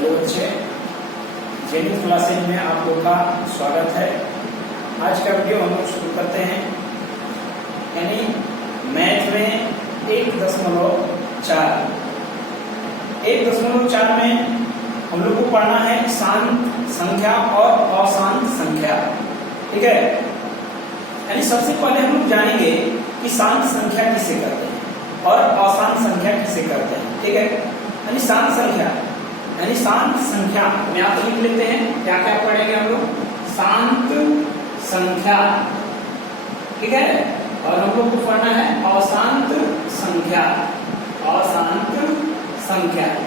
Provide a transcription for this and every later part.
Hello बच्चे, जेनिक्स classes में आप लोग का स्वागत है। आज का वीडियो हम लोग शुरू करते हैं। यानी मैथ में 1.4 में हम लोग को पढ़ना है शांत संख्या और अशांत संख्या। ठीक है, यानी सबसे पहले हम लोग जानेंगे कि शांत संख्या किसे कहते हैं और अशांत संख्या किसे कहते हैं। ठीक है, यानी शांत संख्या में आप लिख लेते हैं क्या क्या पढ़ेंगे हम लोग, शांत संख्या। ठीक है, और हम लोग को पढ़ना है अशांत संख्या।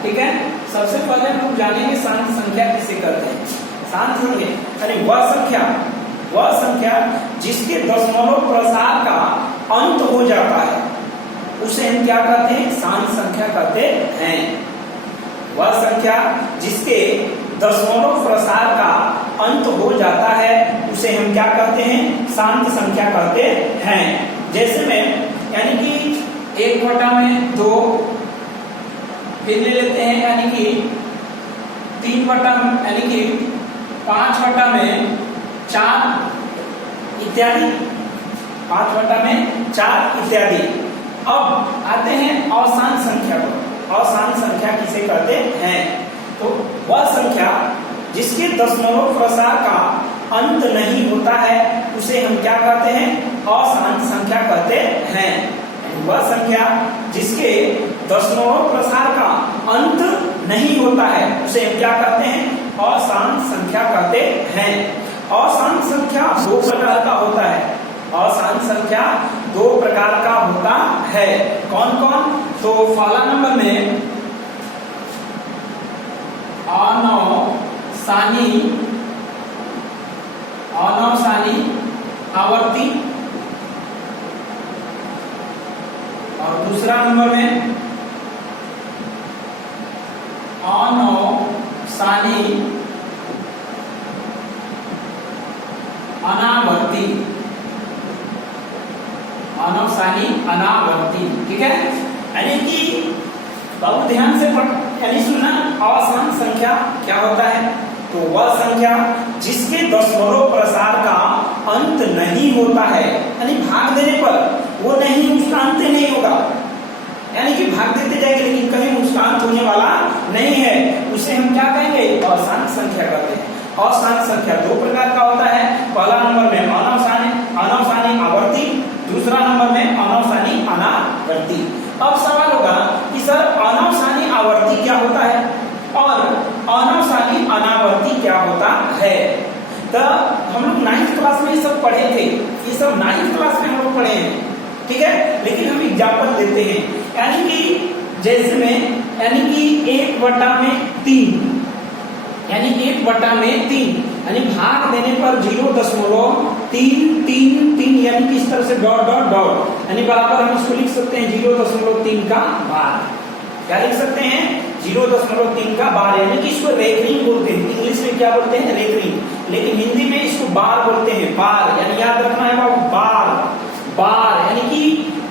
ठीक है, सबसे पहले हम लोग जानेंगे शांत संख्या किसे कहते हैं। शांत संख्या यानी वह संख्या जिसके दशमलव प्रसार का अंत हो जाता है उसे हम क्या कहते हैं, शांत संख्या कहते हैं। वह संख्या जिसके दशमलव प्रसार का अंत हो जाता है उसे हम क्या कहते हैं, शांत संख्या कहते हैं। जैसे में यानी कि 1/2 फिर ले लेते हैं, यानी कि 3/, यानी कि 5/4 इत्यादि, 5/4 इत्यादि। अब आते हैं अशांत संख्या को। अशांत संख्या किसे कहते हैं, तो वह संख्या जिसके दशमलव प्रसार का अंत नहीं होता है उसे हम क्या कहते हैं, अशांत संख्या कहते हैं। वह संख्या जिसके दशमलव प्रसार का अंत नहीं होता है उसे हम क्या कहते हैं, अशांत संख्या कहते हैं। अशांत संख्या 2 प्रकार का होता है। अशांत संख्या 2 प्रकार का होता है। कौन कौन, तो पहला नंबर में अनवसानी आवर्ती, और दूसरा नंबर में अनवसानी अनावर्ती। ठीक है, यानी कि बहुत ध्यान से यानी सुनना, अशांत संख्या क्या होता है, तो वह संख्या जिसके दशमलव प्रसार का अंत नहीं होता है, यानी भाग देने पर वो नहीं उसका अंत नहीं होगा, यानी कि भाग देते जाएंगे लेकिन कहीं उसका अंत होने वाला नहीं है, उसे हम क्या कहेंगे, अशांत संख्या कहते हैं। अशांत संख्या 2 प्रकार का होता है। पहला नंबर में अनवसानी आवर्ती, दूसरा नंबर में अनवसानी अनावर्ती। अब सवाल होगा कि सर अनवसानी आवर्ती क्या होता है और अनवसानी अनावर्ती क्या होता है। तो हम लोग 9th क्लास में ये सब पढ़े थे, ये सब 9th क्लास में हम लोग पढ़े हैं। ठीक है, लेकिन हम एग्जाम्पल देते हैं, यानी कि जैसे में यानी कि 1/3, यानी 1/3, यानी भाग देने पर 0.333, यानी कि इस तरह से डॉट डॉट डॉट, यानी बराबर हम इसको लिख सकते हैं 0.3 का बार। क्या लिख सकते हैं, 0.3 का बार, यानी कि इसको रेखरिंग बोलते हैं। इंग्लिश में क्या बोलते हैं, रेखरिंग, लेकिन हिंदी में इसको बार बोलते हैं। बार यानी याद रखना है बार, यानी कि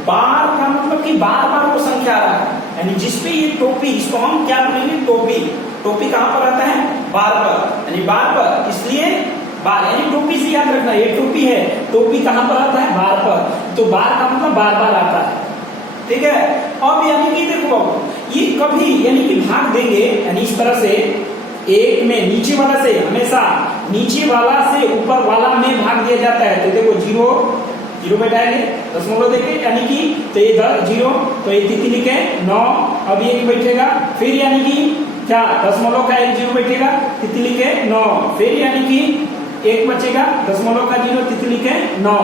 बार का मतलब कि बार बार वो संख्या आ रहा है, यानी जिसपे ये टोपी, इसको हम क्या बोलेंगे, टोपी कहाँ पर आता है, बार पर, यानी बार पर, इसलिए बार यानी टोपी से याद रखना, ये टोपी है, टोपी कहाँ पर आता है, बार पर, तो बार का मतलब बार बार आता है। ठीक है, अब यानी कि देखो ये कभी यानी कि भाग देंगे, यानी इस तरह से एक में नीचे वाला से, हमेशा नीचे वाला से ऊपर वाला में भाग दिया जाता है। तो देखो 0 बैठाएंगे, दशमलव देंगे, यानी कि तो ये 0, तो ये तिथि लिखे 9, अब 1 बैठेगा, फिर यानी कि क्या दशमलव का 1 0 बैठेगा, तिथि लिखे 9, फिर यानी कि 1 बचेगा, दशमलव का 0, तिथि लिखे 9।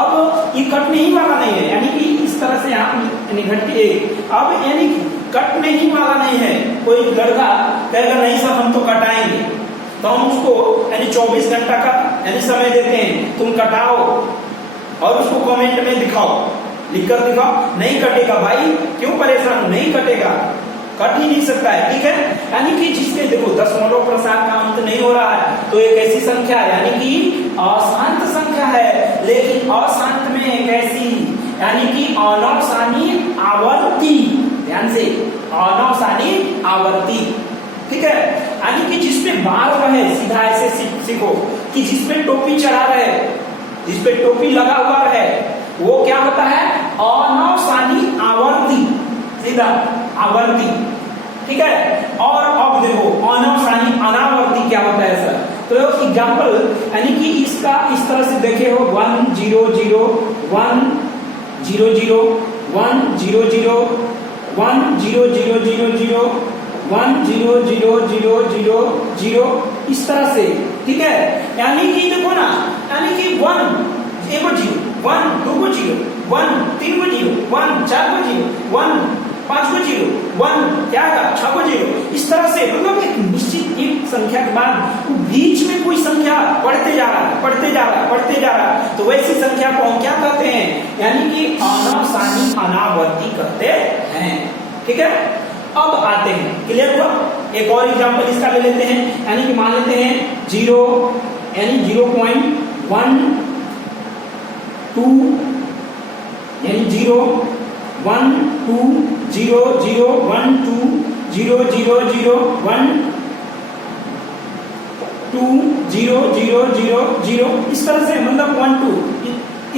अब ये कटने ही वाला नहीं है, यानी कि इस तरह से यहाँ यानी घट के 1, अब यानी कटने ही वाला नहीं है। कोई लड़का कहेगा नहीं सर हम तो कटाएंगे, तो हम उसको यानी 24 घंटा का यानी समय देते हैं, तुम कटाओ और उसको कमेंट में दिखाओ, लिखकर दिखाओ, नहीं कटेगा भाई, क्यों परेशान, नहीं कटेगा, कट ही नहीं सकता है। ठीक है, यानी कि जिसके देखो दशमलव प्रसार का अंत नहीं हो रहा है तो एक ऐसी संख्या यानी कि अशांत संख्या है। लेकिन अशांत में एक ऐसी यानी कि अनवसानी आवर्ती, ध्यान से अनवसानी आवर्ती। ठीक है, यानी कि जिसपे बार रहे, सीधा ऐसे सीखो कि जिसपे टोपी चढ़ा रहे, जिसपे टोपी लगा हुआ रहे, वो क्या होता है? अनवसानी आवर्ती, सीधा आवर्ती, ठीक है। और अब देखो अनवसानी अनावर्ती क्या होता है सर? तो एग्जांपल यानी कि इसका इस तरह से देखे हो 1 0 0 1 0 0 1 0 0 1 0 0 0 0 1 0 0 0 0 0 इस तरह से, ठीक है। यानी कि देखो ना, यानी कि 1 एक 0 1 2 0 1 3 0 1 4 0 1 5 0 1 क्या है 6 0, इस तरह से मतलब एक निश्चित एक संख्या के बाद बीच में कोई संख्या बढ़ते जा रहा है, बढ़ते जा रहा है, बढ़ते जा रहा है, तो वैसी संख्या को हम क्या कहते हैं? यानी कि अनवसानी अनावर्ती कहते हैं, ठीक है। अब आते हैं, क्लियर हुआ? एक और एग्जांपल इसका ले लेते हैं, यानी कि मान लेते हैं 0 यानी 0.1 2 यानी 0 1 2 0 0 1 2 0 0 0 1 2 0 0 0 0 इस तरह से, मतलब 1 2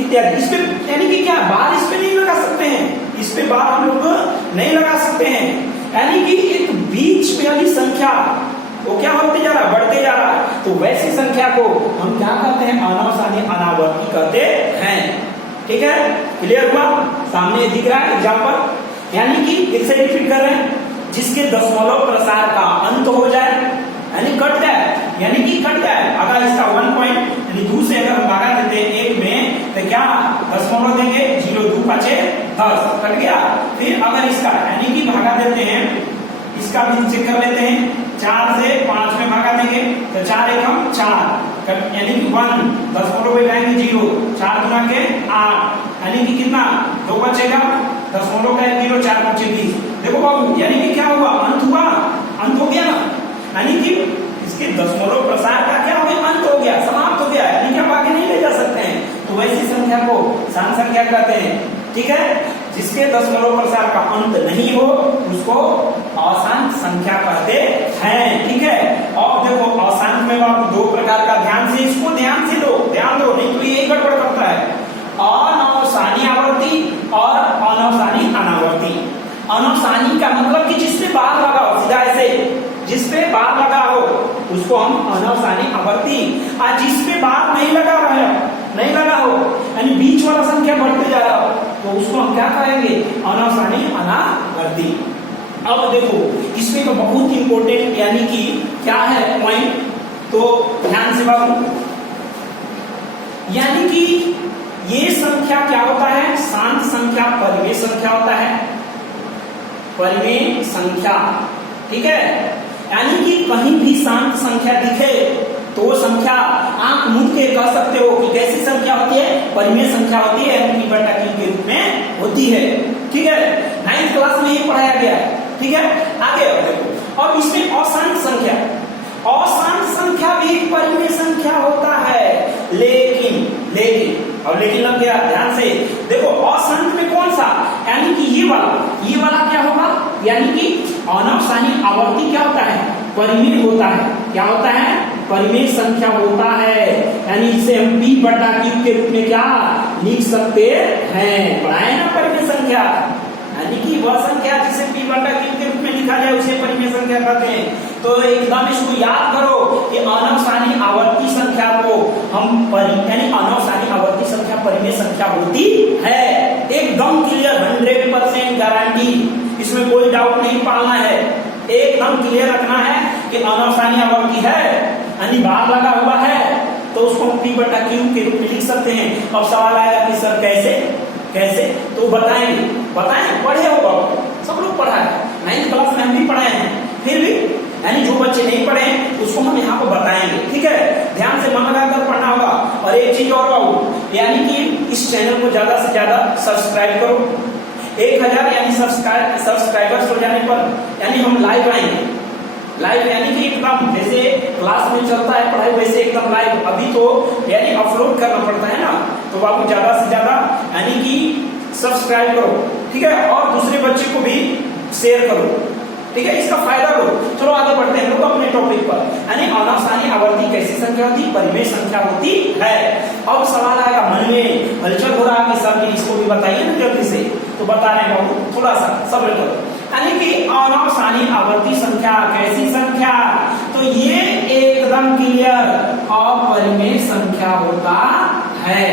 इत्यादि। इस पे यानी कि क्या बार इस पे नहीं लगा सकते हैं, इस पे बार हम लोग नहीं लगा सकते हैं। यानी कि एक बीच में वाली संख्या वो क्या होते जा रहा है? बढ़ते जा रहा है, तो वैसी संख्या को हम क्या कहते हैं? अनवसानी अनावर्ती कहते हैं, ठीक है। क्लियर हुआ? सामने दिख रहा है एग्जांपल, यानी कि फिर से रिपीट कर रहे हैं, जिसके दशमलव प्रसार का अंत हो जाए यानी कट जाए, यानी कि कट जाए। अगर इसका 1 पॉइंट यानी 2 से अगर हम भागा देते हैं 1 में, तो क्या दशमलव देंगे? 0 2 5 10 कट गया। फिर अगर इसका यानी कि भागा देते हैं, इसका भी चेक कर लेते हैं, 4 से 5 में भागा देंगे तो 4 एकम 4 यानी कि 1 दशमलव में जाएंगे 0 4 गुना के 8 यानी कि कितना 2 बचेगा, दशमलव का 0 4 5 20। देखो बाबू यानी कि क्या हुआ? अंत हुआ, अंत हो गया ना, यानी कि इसके दशमलव प्रसार का क्या हो गया? अंत हो गया, समाप्त हो गया, यानी कि आप आगे नहीं ले जा सकते हैं। तो वैसी संख्या को शांत संख्या कहते हैं, ठीक है। जिसके दशमलव प्रसार का अंत नहीं हो उसको अशांत संख्या कहते हैं, ठीक है। और देखो अशांत में आप 2 प्रकार का, ध्यान से इसको ध्यान से दो, ध्यान दो, नहीं तो ये गड़बड़ करता है। अनवसानी आवर्ती और अनवसानी अनावर्ती। अनवसानी का मतलब कि जिसपे बार लगा हो, सीधा ऐसे जिसपे बार लगा हो उसको हम अनवसानी आवर्ती, और जिसपे बार नहीं लगा रहा है, नहीं लगा हो यानी बीच वाला संख्या बढ़ते जा रहा हो, तो उसको हम क्या कहेंगे? अनवसानी अनावर्ती। अब देखो इसमें तो बहुत इंपॉर्टेंट यानी कि क्या है पॉइंट, तो ध्यान से बाबू, यानी कि ये संख्या क्या होता है? शांत संख्या परिमेय संख्या होता है, परिमेय संख्या, ठीक है। यानी कि कहीं भी शांत संख्या दिखे तो वो संख्या आंख मूंद के कह सकते हो कि कैसी संख्या होती है? परिमेय संख्या होती है, यानी कि बटा q के रूप में होती है, ठीक है। 9th क्लास में ये पढ़ाया गया है, ठीक है। आगे अब देखो, और इसमें अशांत संख्या, अशांत संख्या भी एक परिमेय संख्या होता है, लेकिन अब लेकिन लग गया, ध्यान से देखो, अशांत में कौन सा? यानी कि ये वाला क्या होगा? यानी कि अनवसानी आवर्ती क्या होता है? परिमेय होता है। क्या होता है? परिमेय संख्या होता है, यानी इसे हम p बटा q के रूप में क्या लिख सकते हैं? पढ़ाए ना परिमेय संख्या, यानी कि वह संख्या जिसे p बटा q के रूप में लिखा जाए उसे परिमेय संख्या कहते हैं। तो एकदम इसको याद करो कि अनवसानी आवर्ती संख्या को हम यानी अनवसानी आवर्ती संख्या परिमेय संख्या होती है, एकदम क्लियर, 100% गारंटी, इसमें कोई डाउट नहीं पालना है, एकदम क्लियर रखना है कि अनवसानी आवर्ती है, यानी बार लगा हुआ है, तो उसको हम p बटा q के रूप में लिख सकते हैं। अब सवाल आएगा कि सर कैसे? तो बताएंगे, पढ़े हो, सब लोग पढ़ा है, 9th क्लास में हम भी पढ़ाए हैं, फिर भी यानी जो बच्चे नहीं पढ़े उसको हम यहाँ पर बताएंगे, ठीक है। ध्यान से मन लगाकर पढ़ना होगा। और एक चीज और कहूँ, यानी कि इस चैनल को ज्यादा से ज्यादा सब्सक्राइब करो, 1000 यानी सब्सक्राइबर्स हो जाने पर यानी हम लाइव आएंगे, लाइव यानी कि एकदम जैसे क्लास में चलता है पढ़ाई वैसे एकदम लाइव। अभी तो यानी अपलोड करना पड़ता है ना, तो बाबू ज्यादा से ज्यादा यानी कि सब्सक्राइब करो, ठीक है। और दूसरे बच्चे को भी शेयर करो, ठीक है, इसका फायदा लो। चलो आगे बढ़ते हैं लोग अपने टॉपिक पर। यानी अनावसानी आवर्ती कैसी संख्या होती है? परिमेय संख्या होती है। अब सवाल आएगा मन में, हलचल हो रहा है कि सर इसको भी बताइए ना जल्दी से। तो बता रहे हैं बाबू, थोड़ा सा सब्र करो। यानी कि अनावसानी आवर्ती संख्या कैसी संख्या? तो ये एकदम क्लियर अपरिमेय संख्या होता है,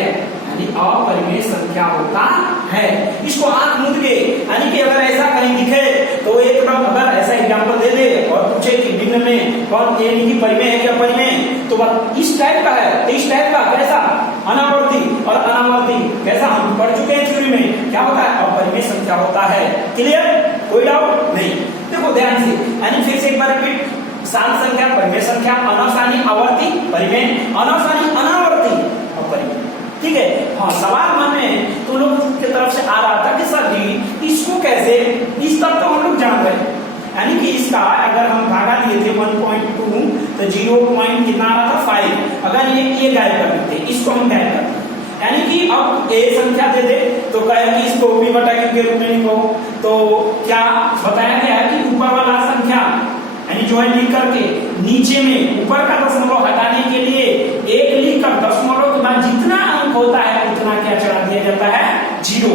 अपरिमेय संख्या होता है। इसको आंख मूंद के, यानी कि अगर ऐसा कहीं दिखे तो एकदम, अगर ऐसा एग्जांपल दे दे और पूछे कि भिन्न में कौन परिमेय है क्या परिमेय, तो इस टाइप का है, इस टाइप का कैसा? अनावर्ती और अनावर्ती कैसा हम पढ़ चुके हैं थ्योरी में, क्या होता है? अपरिमेय संख्या होता है। क्लियर? कोई डाउट नहीं? देखो ध्यान से, यानी फिर से एक बार रिपीट, शांत संख्या परिमेय संख्या, अनावसानी आवर्ती परिमेय, अनावसानी अनावर्ती अपरिमेय। ठीक है, हाँ सवाल मन में तो लोग की तरफ से आ रहा था कि सर जी इसको कैसे, इस तक तो हम लोग जान रहे हैं, यानी कि इसका अगर हम भागा लिए थे 1.2 तो 0. कितना आ रहा था 5, अगर ये गायब कर देते, इसको हम गायब कर देते, यानी कि अब ए संख्या दे दे तो कहे कि इसको p बटा q के रूप में लिखो, तो क्या बताया गया है कि ऊपर वाला संख्या यानी जो है लिख करके नीचे में ऊपर का दशमलव हटाने के लिए एक लिख कर दशमलव के बाद जितना अंक होता है उतना क्या चढ़ा दिया जाता है? 0,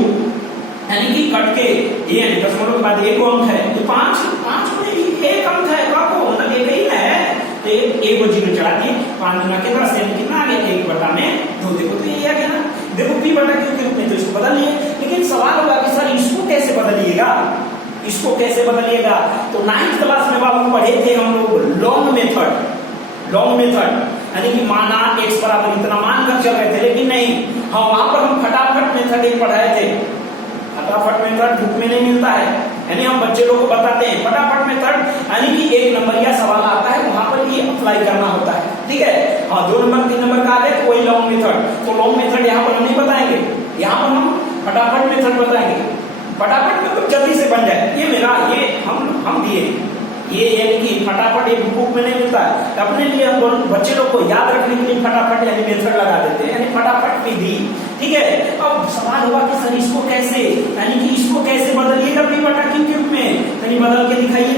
यानी कि कट के ये दशमलव के बाद एक अंक है तो 5 में एक अंक है, बाबू मतलब एक ही है, तो एक को 0 चढ़ा दिए, 5 गुना के दस यानी कितना आ गया? 1/2। देखो तो ये आ गया ना, देखो p बटा q के रूप में तो इसको बदल लिए। लेकिन सवाल होगा कि सर इसको कैसे बदलिएगा, इसको कैसे बदलिएगा? तो 9th क्लास में बाबू पढ़े थे हम लोग लॉन्ग मेथड, यानी कि माना x बराबर इतना मान कर चल रहे थे, लेकिन नहीं, हाँ वहां पर हम फटाफट मेथड एक पढ़ाए थे। फटाफट मेथड बुक में नहीं मिलता है, यानी हम बच्चे लोग को बताते हैं फटाफट मेथड, यानी कि 1 नंबरिया सवाल आता है वहां पर ये अप्लाई करना होता है। ठीक है, हाँ 2 नंबर 3 नंबर का आ गया तो वही लॉन्ग मेथड, तो लॉन्ग मेथड यहाँ पर हम नहीं बताएंगे, यहाँ पर हम फटाफट मेथड बताएंगे। फटाफट में तो जल्दी से बन जाए, ये मेरा ये हम दिए ये, यानी कि फटाफट एक बुक में नहीं मिलता है, अपने लिए हम बच्चे लोग को याद रखने के लिए फटाफट यानी मेथड लगा देते हैं, यानी फटाफट भी दी। ठीक है, अब सवाल होगा कि सर इसको कैसे, यानी कि इसको कैसे बदलिएगा p बटा q के रूप में, यानी बदल के दिखाइए।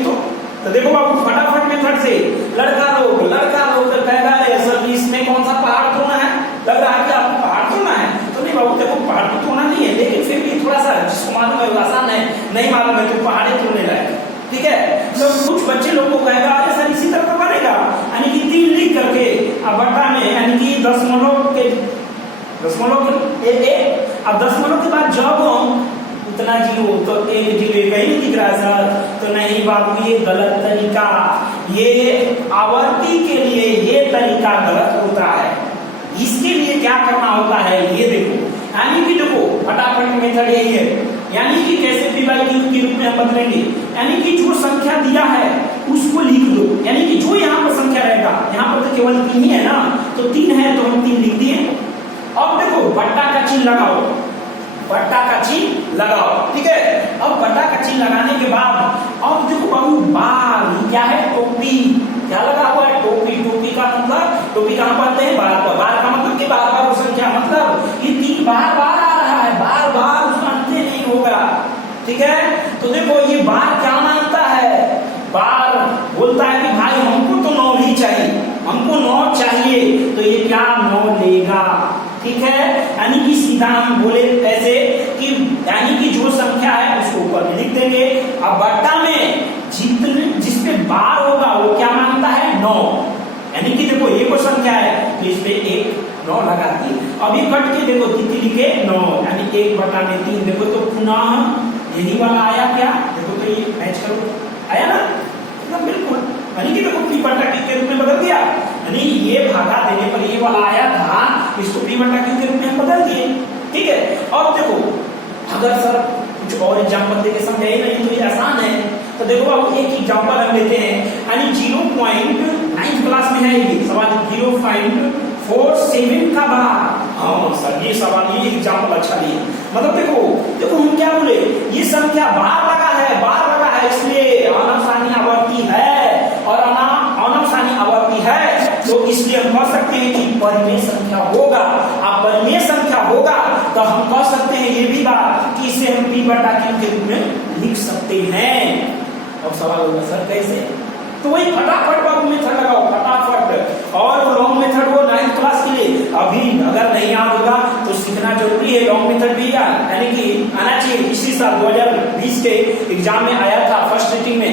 तो देखो बाबू फटाफट मेथड से लड़का लोग तो कहेगा सर इसमें कौन सा पहाड़ तोड़ना है, लग रहा है कि आपको पहाड़ तोड़ना है, तो नहीं बाबू देखो पहाड़ तो तोड़ना नहीं है, लेकिन फिर भी थोड़ा सा जिसको मालूम है आसान है, नहीं मालूम है तो पहाड़े तोड़ने लायक। ठीक है, तो कुछ बच्चे लोग को कहेगा सर इसी तरह तो बनेगा, यानी कि 3 लिख करके अब बट्टा में, यानी कि दशमलव के अब दशमलव के बाद जब हम उतना 0 तो 1 0 कहीं नहीं दिख रहा है सर, तो नहीं बाबू ये गलत तरीका, ये आवर्ती के लिए ये तरीका गलत होता है। इसके लिए क्या करना होता है ये देखो, यानी कि देखो फटाफट मेथड यही है, यानी कि कैसे p बाई q के रूप में हम बदलेंगे, यानी कि जो संख्या दिया है उसको लिख दो, यानी कि जो यहाँ पर संख्या रहेगा, यहाँ पर तो केवल 3 ही है ना, तो 3 है तो हम 3 लिख दिए। अब देखो बट्टा का चिन्ह लगाओ, बट्टा का चिन्ह लगाओ। ठीक है, अब बट्टा का चिन्ह लगाने के बाद अब देखो बाबू बार क्या है? टोपी, क्या लगा हुआ है? टोपी। टोपी का मतलब, टोपी कहाँ पढ़ते हैं? बार बार। बार का मतलब कि बार बार संख्या, मतलब ये 3 बार बार आ रहा है, बार बार उसका अंत नहीं होगा। ठीक है, तो देखो ये बार क्या मानता है? बार बोलता है कि भाई हमको तो 9 ही चाहिए, हमको 9 चाहिए, तो ये क्या 9 लेगा। ठीक है, यानी कि सीधा हम बोले ऐसे कि यानी कि जो संख्या है उसको ऊपर में लिख देंगे, अब बट्टा में जिसपे बार होगा वो क्या मानता है? 9, यानी कि देखो ये को संख्या है तो इस पे 9 लगा दी। अब ये कट के देखो कितनी लिखे? 9, यानी 1/3। देखो तो पुनः यही वाला आया क्या? देखो तो ये मैच करो, आया ना एकदम बिल्कुल, यानी कि देखो p बटा q के रूप में बदल दिया, यानी ये भागा देने पर ये वाला आया था, इसको p बटा q के रूप में बदल दिए। ठीक है, अब देखो अगर सर कुछ और एग्जांपल देके समझाइए, नहीं तो ये आसान है। तो देखो अब एक एग्जांपल हम लेते हैं, यानी 0.9 क्लास में है ये सवाल, 0.47 का बार। हाँ सर ये सवाल, ये एग्जांपल अच्छा नहीं है, मतलब देखो हम क्या बोले, ये संख्या बार लगा है इसलिए अनावसानी आवर्ती है, और अनावसानी आवर्ती है तो इसलिए हम कह सकते हैं कि परिमेय संख्या होगा। अब परिमेय संख्या होगा तो हम कह सकते हैं ये भी बात कि इसे हम p बटा q के रूप में लिख सकते हैं। अब सवाल होगा सर कैसे, तो वही फटाफट बाबू मेथड लगाओ फटाफट। और लॉन्ग मेथड वो 9th क्लास के लिए अभी अगर नहीं याद होगा तो सीखना जरूरी है। लॉन्ग मेथड भी यानी कि आना चाहिए। इसी साल 2020 के एग्जाम में आया था फर्स्ट सिटिंग में,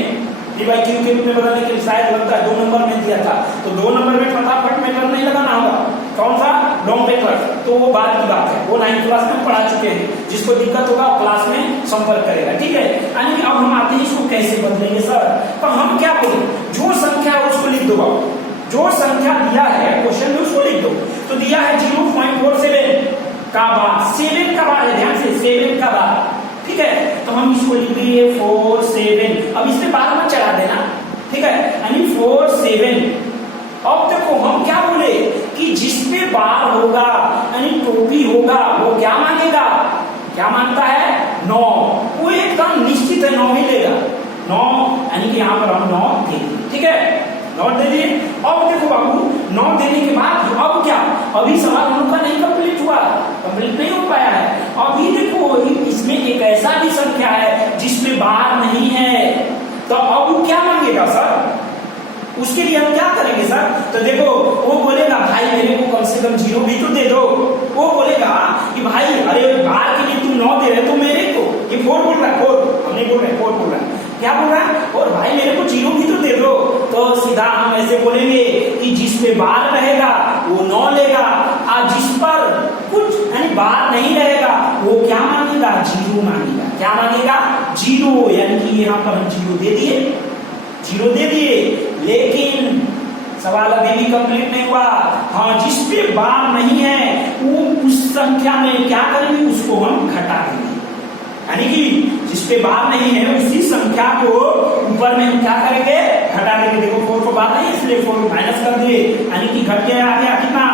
DYQ के रूप में बदलने के लिए शायद लगता है 2 नंबर में दिया था। तो 2 नंबर में फटाफट मेथड नहीं लगाना होगा, कौन सा लॉन्ग मेथड, तो वो बाद की बात है, वो 9th क्लास में पढ़ा चुके हैं। जिसको दिक्कत होगा क्लास में संपर्क करेगा, ठीक है। यानी कि अब हम आते हैं इसको कैसे बदलेंगे सर, तो हम क्या बोले, जो संख्या है उसको लिख दो बाबू, जो संख्या दिया है क्वेश्चन में उसको लिख दो। तो दिया है 0.47 का बाद, 7 का बाद है, ध्यान से 7 का बाद, ठीक है। तो हम इसको लिख देंगे 47, अब इसमें बार मत चला देना, ठीक है, यानी 47। अब देखो हम क्या बोले कि जिसपे बार होगा यानी टोपी होगा वो क्या मांगेगा, क्या मांगता है 9, वो एकदम निश्चित है 9 ही लेगा, 9 यानी कि यहाँ पर हम 9 दे दिए, ठीक है, 9 दे दिए। अब देखो बाबू 9 देने के बाद अब क्या, अभी सवाल हम लोग का नहीं कंप्लीट हुआ, कंप्लीट नहीं हो पाया है। अभी देखो इसमें एक ऐसा भी संख्या है जिसमें बार नहीं है, तो अब वो क्या मांगेगा सर, उसके लिए हम क्या करेंगे सर, तो देखो वो बोलेगा भाई मेरे को कम से कम 0 भी तो दे दो। वो बोलेगा कि भाई अरे बार के लिए तुम 9 दे रहे तो मेरे को, ये 4 बोल रहा है, 4 हम नहीं बोल रहे, 4 बोल रहा है, क्या बोल रहा है, और भाई मेरे को 0 भी तो दे दो। तो सीधा हम ऐसे बोलेंगे कि जिस पे बार रहेगा वो 9 लेगा, और जिस पर कुछ यानी बार नहीं रहेगा वो क्या मांगेगा, 0 मांगेगा, क्या मांगेगा 0, यानी कि यहाँ पर हम 0 दे दिए, 0 दे दिए। लेकिन सवाल अभी भी कंप्लीट नहीं हुआ, हाँ जिस पे बार नहीं है वो उस संख्या में क्या करेंगे, उसको हम घटा देंगे, यानी कि जिस पे बार नहीं है उसी संख्या को ऊपर में हम क्या करेंगे, घटा देंगे। देखो 4 को बार नहीं इसलिए 4 माइनस कर दिए, यानी कि घट गया आ गया कितना,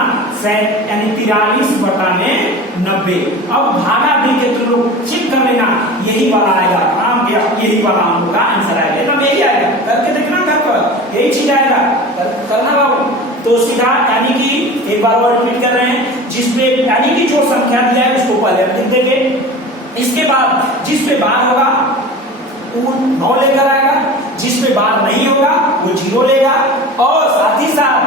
यानी 43/90। अब भागा दे के तुम लोग चेक कर लेना, यही वाला आएगा, यही वाला हम लोग का आंसर आएगा, एकदम यही आएगा, करके देखना घर पर यही चीज आएगा, करना बाबू। तो सीधा यानी कि एक बार और रिपीट कर रहे हैं, जिसपे यानी कि जो संख्या दिया है उसको पहले लिख देंगे, इसके बाद जिस पे बार होगा वो 9 लेकर आएगा, जिस पे बार नहीं होगा वो 0 लेगा, और साथ ही साथ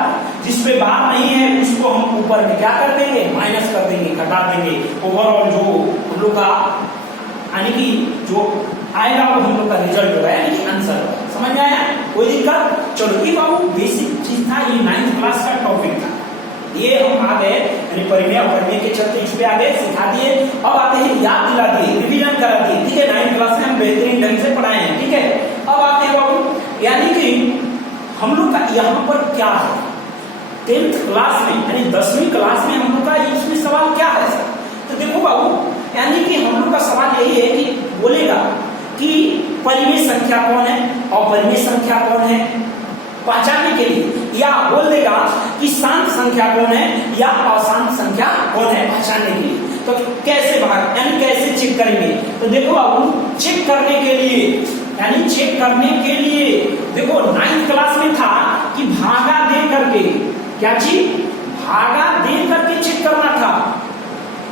जिस पे बार नहीं है उसको हम ऊपर में क्या कर देंगे, माइनस कर देंगे, घटा देंगे। ओवरऑल जो हम लोग का यानी कि जो आएगा वो हम लोग का रिजल्ट होगा, यानी कि आंसर होगा। समझ में आया, कोई दिक्कत, चलो ये बाबू बेसिक चीज था, ये 9th क्लास का टॉपिक था, ये हम आ गए परिमेय पढ़ने के चलते इस पे आगे सिखा दिए। अब आते हैं याद दिला दिए, रिवीजन करा दिए, ठीक है, 9th क्लास में हम बेहतरीन ढंग से पढ़ाए हैं, ठीक है। अब आते हैं बाबू, यानी कि हम लोग का यहाँ पर क्या है, 10th क्लास में यानी 10वीं क्लास में हम लोग का इसमें सवाल क्या है सर, तो देखो बाबू यानी कि हम लोग का सवाल यही है कि बोलेगा कि परिमेय संख्या कौन है और परिमेय संख्या कौन है पहचानने के लिए, या बोल देगा कि शांत संख्या कौन है या अशांत संख्या कौन है पहचानने के लिए। तो कैसे भाग यानी कैसे चेक करेंगे, तो देखो अब चेक करने के लिए यानी चेक करने के लिए देखो 9th क्लास में था कि भागा दे करके, क्या चीज, भागा दे करके चेक करना था,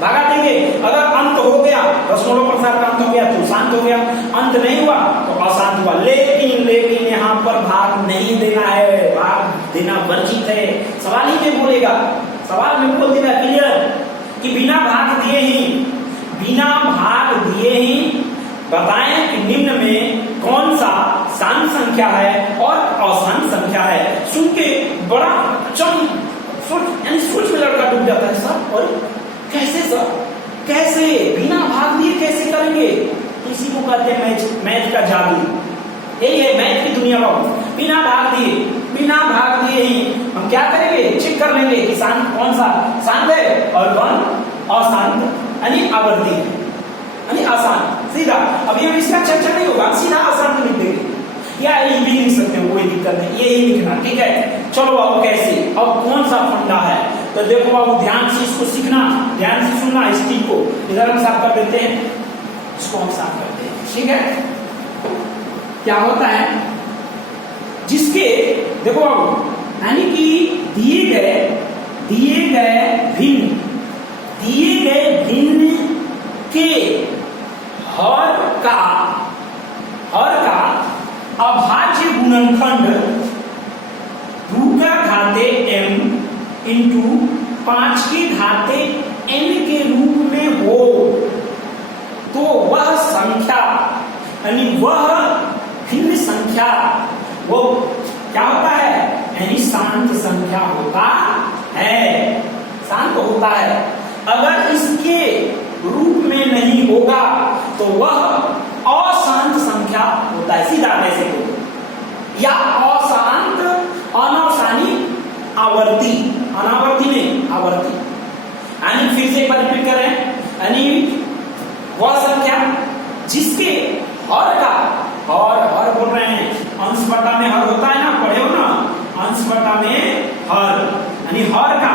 भागा देंगे, अगर अंत हो गया 0.4 का अंत हो गया तो शांत हो गया, अंत नहीं हुआ तो अशांत हुआ। लेकिन यहाँ पर भाग नहीं देना है, भाग देना वर्जित है। सवाल ही में बोलेगा, सवाल में बोल देगा क्लियर कि बिना भाग दिए ही बताएं कि निम्न में कौन सा शांत संख्या है और अशांत संख्या है। सुन के बड़ा सोच में लड़का डूब जाता है सर, और कैसे सर, कैसे बिना भाग दिए कैसे करेंगे, इसी को कहते हैं मैथ का जादू, यही है मैथ की दुनिया बाबू। बिना भाग दिए ही हम क्या करेंगे, चेक कर लेंगे कि शांत कौन सा शांत है और कौन अशांत यानी आवर्ती है यानी आसान, सीधा। अभी हम इसका चर्चा नहीं होगा, सीधा आसान लिख देंगे, या ये भी लिख सकते हो, कोई दिक्कत नहीं, यही लिखना, ठीक है। चलो बाबू कैसे, अब कौन सा फंडा है, तो देखो बाबू ध्यान से इसको सीखना, ध्यान से सुनना, इस चीज को इधर हम साफ कर देते हैं, इसको हम साफ करते हैं, ठीक है। क्या होता है, जिसके देखो बाबू यानी कि दिए गए भिन्न के हर का अभाज्य गुणनखंड 2 का घाते m इंटू 5 की घाते n के रूप में हो तो वह संख्या यानी वह भिन्न संख्या वो क्या होता है, यानी शांत संख्या होता है, शांत होता है। अगर इसके रूप में नहीं होगा तो वह अशांत संख्या होता है, सीधा ऐसे बोलो, या अशांत अनावसानी आवर्ती, अनावर्ती नहीं आवर्ती। यानी फिर से एक बार रिपीट करें, यानी वह संख्या जिसके हर का हर बोल रहे हैं, अंश बटा में हर होता है ना, पढ़े हो ना, अंश बटा में हर, यानी हर का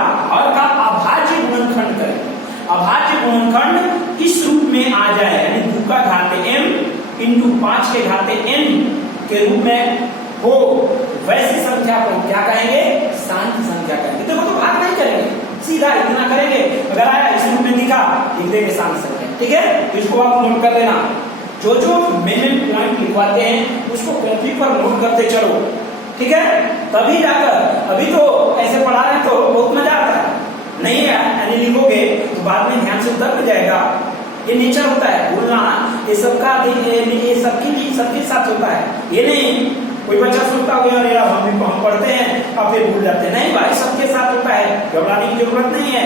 अभाज्य गुणनखंड करें। अभाज्य गुणनखंड इस रूप में आ जाए, यानी 2 का घाते m इंटू 5 के घाते n के रूप में हो, वैसी संख्या को क्या कहेंगे, शांत संख्या कहेंगे। देखो तो भाग नहीं करेंगे, सीधा इतना करेंगे, अगर आया इस रूप में दिखा लिख देंगे शांत संख्या, ठीक है। तो इसको आप नोट कर लेना, जो मेन पॉइंट लिखवाते हैं उसको कॉपी पर नोट करते चलो, ठीक है। तभी जाकर, अभी तो ऐसे पढ़ा रहे तो बहुत मजा आता है, नहीं है यानी लिखोगे तो बाद में ध्यान से उतर जाएगा। ये नेचर होता है बोलना, ये सबका ये सबके साथ होता है। ये नहीं कोई बच्चा सोचता होगा अरे यार हम पढ़ते हैं अब फिर भूल जाते हैं, नहीं भाई सबके साथ होता है, घबराने की जरूरत नहीं है,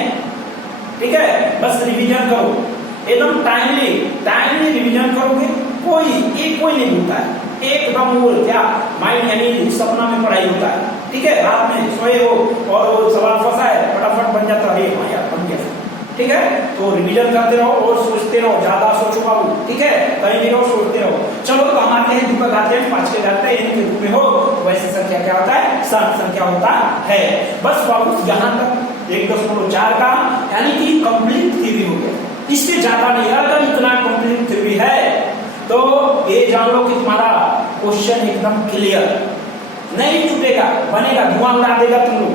ठीक है। बस रिवीजन करो एकदम टाइमली रिवीजन करोगे, कोई नहीं भूलता है एकदम। वो क्या माइंड यानी सपना में पढ़ाई होता है, ठीक है। रात में सोए हो और वो सवाल फंसा है, फटाफट बन जाता है, हाँ यार बन गया, ठीक है। तो रिवीजन करते रहो और सोचते रहो, ज्यादा सोचो बाबू, ठीक है, कहीं भी रहो सोचते रहो। चलो तो हम आते हैं 2 का घाते 5 के घाते n के रूप में हो, वैसी संख्या क्या होता है, शांत संख्या होता है। बस बाबू यहाँ तक 1.4 का यानी कि कंप्लीट थ्योरी हो गया, इससे ज्यादा नहीं। अगर इतना कंप्लीट थ्योरी है तो ये जान लो कि तुम्हारा क्वेश्चन एकदम क्लियर नहीं छूटेगा, बनेगा, धुआं उड़ा देगा तुम लोग,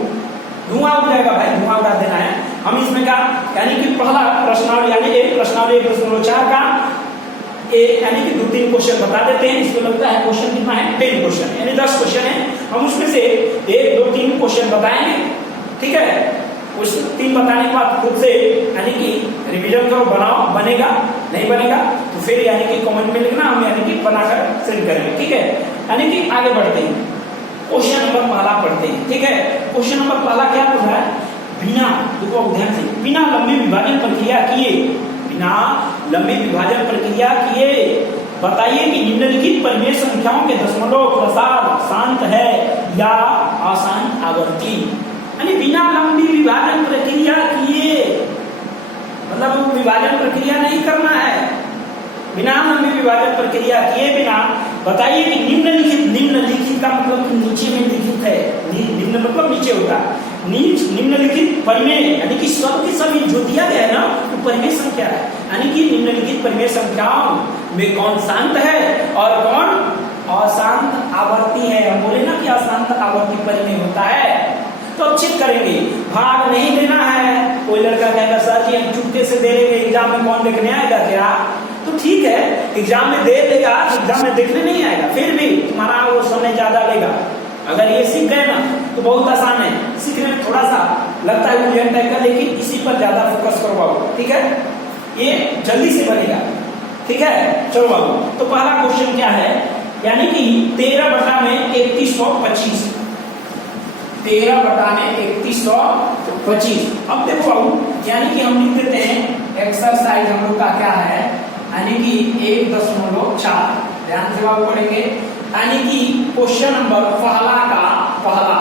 धुआं उड़ जाएगा भाई, धुआं उड़ा देना है। हम इसमें क्या यानी कि पहला प्रश्नावली यानी एक प्रश्नावली 1.4 का यानी कि 2-3 क्वेश्चन बता देते हैं। इसमें लगता है क्वेश्चन कितना है, 10 क्वेश्चन यानी 10 क्वेश्चन है, हम उसमें से 1-2-3 क्वेश्चन बताएंगे, ठीक है। उस 3 बताने के बाद खुद से यानी कि रिवीजन करो, बनाओ, बनेगा नहीं बनेगा तो फिर यानी कि कमेंट में लिखना, हम यानी कि बनाकर सेंड करेंगे, ठीक है। यानी कि आगे बढ़ते हैं, क्वेश्चन नंबर पहला पढ़ते हैं, ठीक है। क्वेश्चन नंबर पहला क्या पूछ रहा है, बिना देखो ध्यान से, बिना लंबी विभाजन प्रक्रिया किए बताइए कि निम्नलिखित परिमेय संख्याओं के दशमलव प्रसार शांत है या अशांत आवर्ती। यानी बिना लंबी विभाजन प्रक्रिया किए, मतलब विभाजन प्रक्रिया नहीं करना है, बिना लंबी विभाजन प्रक्रिया किए बिना बताइए कि निम्नलिखित का मतलब नीचे में लिखित है, निम्न मतलब नीचे होता है, निम्नलिखित परिमेय यानी कि सब के सभी जो दिया गया है ना वो परिमेय संख्या है, यानी कि निम्नलिखित परिमेय संख्याओं में कौन शांत है और कौन अशांत आवर्ती है। हम बोले ना कि अशांत आवर्ती परिमेय होता है, तो अब चेक करेंगे, भाग नहीं देना है। कोई लड़का कहेगा सर जी हम चुपके से दे लेंगे, एग्जाम में कौन देखने आएगा क्या, तो ठीक है एग्जाम में दे देगा, एग्जाम में देखने नहीं आएगा, फिर भी तुम्हारा वो समय ज्यादा लेगा। अगर ये सीख गए ना तो बहुत आसान है, सीखने में थोड़ा सा लगता है उलझन टाइप का, लेकिन इसी पर ज्यादा फोकस करो बाबू, ठीक है, ये जल्दी से बनेगा, ठीक है। चलो बाबू, तो पहला क्वेश्चन क्या है, यानी कि 13/3125, 13/3125। अब देखो बाबू, यानी कि हम लिख देते हैं एक्सरसाइज हम लोग का क्या है, यानी कि 1.4, ध्यान से बाबू पढ़ेंगे, यानी कि क्वेश्चन नंबर पहला का पहला,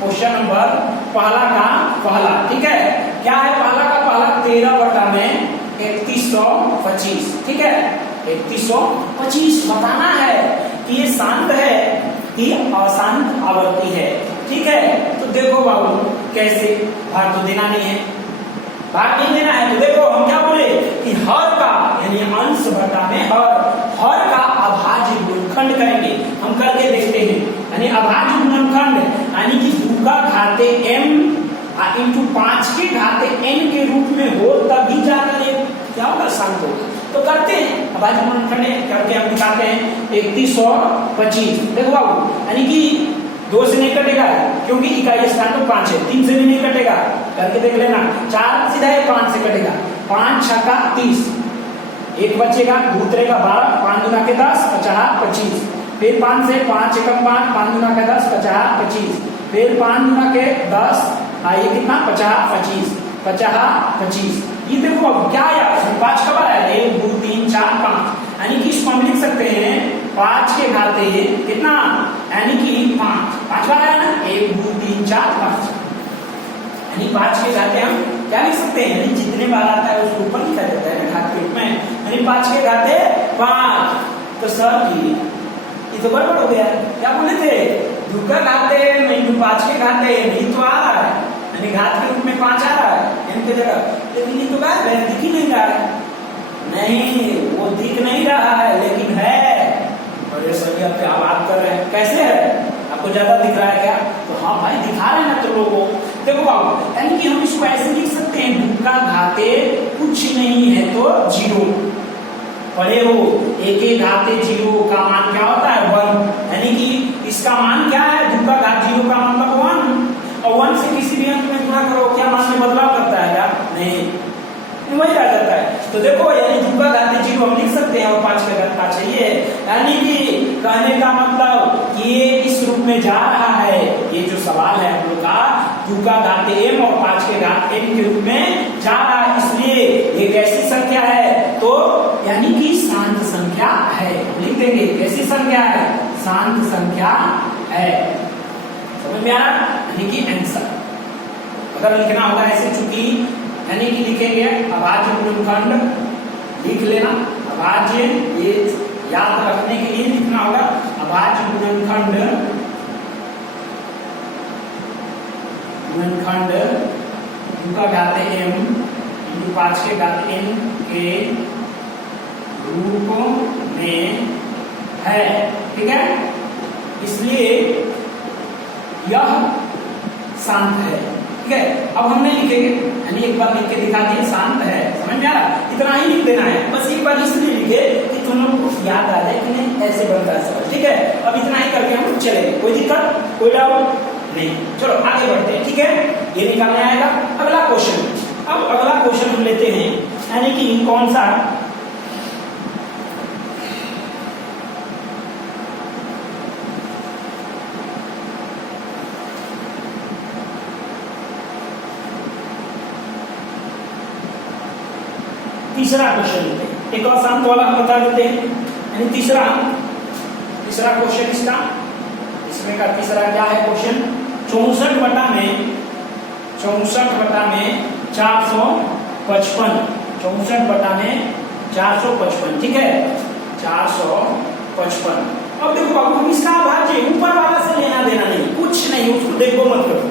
क्वेश्चन नंबर पहला का पहला, ठीक है। क्या है पहला का पहला, 13/3125, ठीक है। 3125 बताना है कि ये शांत है कि अशांत आवर्ती है, ठीक है। तो देखो बाबू कैसे, भाग तो देना नहीं है, भाग नहीं देना है, तो देखो हम क्या बोले कि हर का यानी अंश बटा में हर का अभाज्य गुणनखंड करेंगे। हम करके देखते हैं, यानी अभाज्य गुणनखंड यानी कि 2 का घाते m इंटू 5 के घाते n के रूप में हो, तभी जाकर ये क्या होगा, शांत होगा। तो करते हैं अभाज्य गुणनखंड करके हम दिखाते हैं 31 और 25। देखो बाबू यानी कि 2 से नहीं कटेगा क्योंकि इकाई स्थान तो 5 है, 3 से भी नहीं कटेगा, करके देख लेना। 4 सीधा है, 5 से कटेगा, 5 छक्का 30, एक बचेगा, दूध रहेगा 12, 5 दूना के 10, 50 25, फिर 5 से 5 एकम 5, 5 दूना के 10, 50 25, फिर 5 दूना के 10, ये कितना 50 25, 50 25। ये देखो अब क्या आया, 5 कब आया, 1 2 3 4 5, यानी कि इसको हम लिख सकते हैं 5 के घाते कितना, यानी कि 5 बार आया ना, 1 2 3 4 5, यानी 5 के घाते हम क्या लिख सकते हैं, यानी जितने बार आता है उसको ऊपर लिखा जाता है ना घात के रूप में, यानी 5 के घाते 5। तो सर ये तो गड़बड़ हो गया, क्या बोले थे, 2 का घाते में 5 के घाते नहीं तो आ रहा है, यानी घात के रूप में 5 आ रहा है n की जगह, लेकिन ये तो गायब है, दिख ही नहीं रहा है। नहीं, वो दिख नहीं रहा है लेकिन है। और ये सभी आप क्या बात कर रहे हैं, कैसे है, आपको ज्यादा दिख रहा है क्या, तो हाँ भाई दिखा रहे हैं ना तो लोगों। देखो बाबू यानी कि हम इसको ऐसे लिख सकते हैं, 2 का घाते कुछ नहीं है तो 0, पढ़े हो, 1 के घाते 0 का मान क्या होता है 1, यानी कि इसका मान क्या है, 2 का घात 0 का मतलब 1, और 1 से किसी भी अंक में गुणा करो क्या मान में बदलाव करता है क्या, नहीं, वही आ जाता है। तो देखो यानी 2 का घात 0 हम लिख सकते हैं और 5 का घात 5 है, यानी कि कहने का मतलब कि ये इस रूप में जा रहा है। ये जो सवाल है हम लोग का 2 का घात m और 5 के घात n के रूप में जा रहा है, इसलिए ये कैसी संख्या है, तो यानी कि शांत संख्या है, लिख देंगे कैसी संख्या है, शांत संख्या है। समझ में आ रहा, यानी कि आंसर अगर लिखना होगा ऐसे, चूंकि यानी कि लिखेंगे अभाज्य गुणनखंड, लिख लेना अभाज्य, ये याद रखने के लिए लिखना होगा अभाज्य गुणनखंड, गुणनखंड 2 का घात m इंटू 5 के घात n के रूप में है, ठीक है, इसलिए यह शांत है, ठीक है। अब हम नहीं लिखेंगे, यानी एक बार लिख के दिखा दिए शांत है, समझ में आ रहा, इतना ही लिख देना है, बस एक बार इसलिए लिखे कि तुम लोग को याद आ जाए कि नहीं ऐसे बनता है सवाल, ठीक है। अब इतना ही करके हम चलेंगे, कोई दिक्कत कोई डाउट नहीं, चलो आगे बढ़ते हैं, ठीक है, ये निकालने आएगा। अगला क्वेश्चन, अब अगला क्वेश्चन हम लेते हैं, यानी कि कौन सा, तीसरा क्वेश्चन लेते हैं, एक और शांत वाला हम बता देते हैं, यानी तीसरा क्वेश्चन इसका, इसमें का तीसरा क्या है क्वेश्चन, 64 बटा में 455, 64 बटा में 455, ठीक है, 455। अब देखो बाबू हम इसका अभाज्य ऊपर वाला से लेना देना नहीं, कुछ नहीं, उसको देखो मत करो,